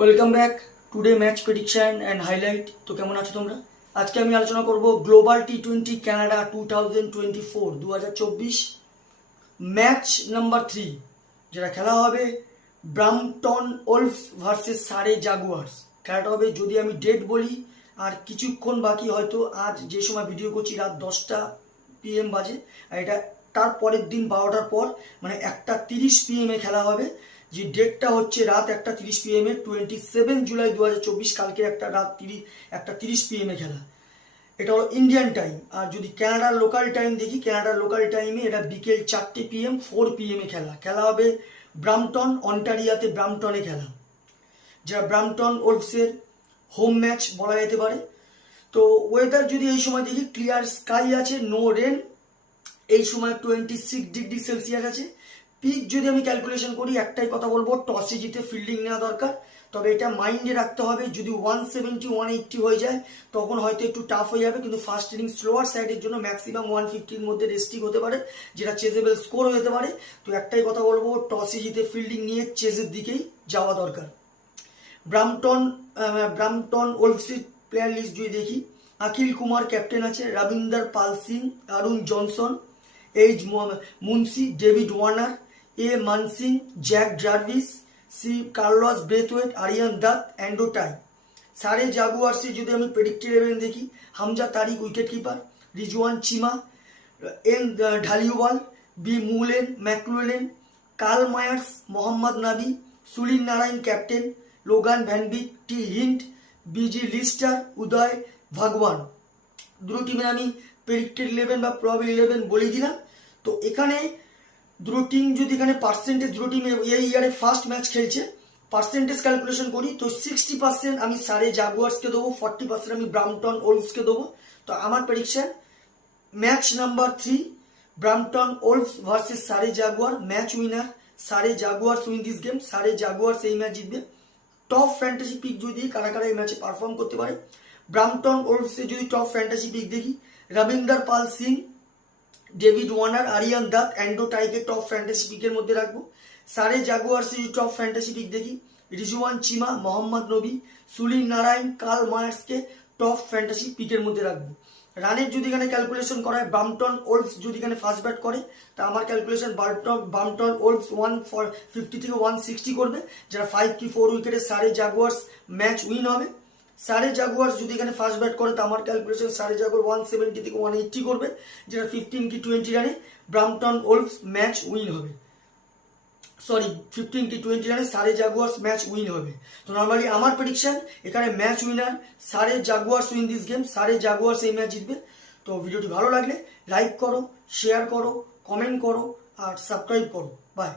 Welcome back today match prediction and highlight. তো কেমন আছো তোমরা? আজকে আমি আলোচনা করব global T20 Canada 2024 match number 3, যেটা খেলা হবে ব্রাম্পটন ওলফস ভার্সেস সারে জাগুয়ার্স। খেলাটা হবে, যদি আমি ডেট বলি, আর কিছুক্ষণ বাকি, হয়তো আজ যে সময় ভিডিও করছি রাত 10টা PM বাজে, আর এটা তার পরের দিন 12টার পর, মানে 1:30 PM খেলা হবে। যে ডেটটা হচ্ছে রাত 1:30 PM, 27 জুলাই 2024, কালকে রাত 1:30 PM খেলা। এটা হলো ইন্ডিয়ান টাইম। আর যদি কানাডার লোকাল টাইম দেখি, কানাডার লোকাল টাইমে এটা বিকেল 4টে PM 4 PM খেলা হবে ব্রাম্পটন, অন্টারিয়াতে ব্রাম্পটনে খেলা, যা ব্রাম্পটন ওলফসের হোম ম্যাচ বলা যেতে পারে। তো ওয়েদার যদি এই সময় দেখি, ক্লিয়ার স্কাই আছে, নো রেন, এই সময় 26 ডিগ্রি সেলসিয়াস আছে। পিক যদি আমি ক্যালকুলেশন করি, একটাই কথা বলবো, টসে জিতে ফিল্ডিং নেওয়া দরকার। তবে এটা মাইন্ডে রাখতে হবে, যদি 170 180 হয়ে যায় তখন হয়তো একটু টাফ হয়ে যাবে, কিন্তু ফার্স্ট ইনিংস স্লোয়ার সাইডের জন্য ম্যাক্সিমাম 150-র মধ্যে রেস্টিং হতে পারে, যেটা চেজেবল স্কোর হতে পারে। তো একটাই কথা বলবো, টসে জিতে ফিল্ডিং নিয়ে চেজের দিকেই যাওয়া দরকার। ব্রাম্পটন ওলফসের প্লেয়ার লিস্ট যদি দেখি, আখিল কুমার ক্যাপ্টেন আছে, Ravinder Pal Singh, Arun Johnson, H Munsey, David Warner, A Mansingh, Jack Jarvis, C Carlos Brathwaite, Aryan Dutt, Andrew টাই। সারে জাগুয়ার্সে যদি আমি প্রেডিক্টেড 11 দেখি, Hamza Tariq wicket keeper, Rizwan Cheema, N Dhaliwal, B Mullen McMullen, Karl Mayers, Mohammad Nabi, Sunil Narine captain, Logan van Beek, T Hint, BG Lister, Uday Bhagwan. দুটো টিমের আমি প্রেডিক্টেড 11 বা প্রবাবল 11 বলে দিলাম। তো এখানে দুটো টিম, যদি এখানে পার্সেন্টেজ, দুটো টিম এই ইয়ারে ফার্স্ট ম্যাচ খেলছে, পার্সেন্টেজ ক্যালকুলেশন করি, তো 60% আমি সারে জাগুয়ার্সকে দেবো, 40% আমি ব্রাম্পটন ওলফসকে দেবো। তো আমার prediction, match number 3, Brampton Wolves versus Surrey Jaguar, match winner Surrey Jaguars win this game, সারে জাগুয়ার্স এই ম্যাচ জিতবে। টপ ফ্যান্টাসি পিক যদি কারা কারা এই ম্যাচে পারফর্ম করতে পারে, ব্রাম্পটন ওলফসে যদি টপ ফ্যান্টাসি পিক দেখি, Ravinder Pal Singh, David Warner, Aryan Dutt, Andrew টাইকে top fantasy পিকের মধ্যে রাখবো। সারে জাগুয়ার্সে যদি টপ ফ্যান্টাসি পিক দেখি, রিজওয়ান চিমা, মোহাম্মদ নবী, সুনীল নারায়ণ, কার্ল মায়ার্সকে টপ ফ্যান্টাসি পিকের মধ্যে রাখবো। রানের যদি এখানে ক্যালকুলেশন করা হয়, ব্রাম্পটন ওলফস যদি এখানে ফার্স্ট ব্যাট করে, তা আমার ক্যালকুলেশন ব্রাম্পটন ওলফস 150 থেকে 160 করবে, যারা 5 কি 4 উইকেটে সারে জাগুয়ার্স ম্যাচ উইন হবে। সারে জাগুয়ার্স যদি এখানে ফার্স্ট ব্যাট করে, তো আমার ক্যালকুলেশন সারে জাগুয়ার 170 থেকে 180 করবে, যেটা 15 কি 20 রানে ব্রাম্পটন ওলফস ম্যাচ উইন হবে। 15 কি 20 রানে সারে জাগুয়ার্স ম্যাচ উইন হবে। তো নর্মালি আমার প্রেডিকশন, এখানে match winner Surrey Jaguars win this game, সারে জাগুয়ার্স এই ম্যাচ জিতবে। তো ভিডিওটি ভালো লাগলে লাইক করো, শেয়ার করো, কমেন্ট করো আর সাবস্ক্রাইব করো। বাই।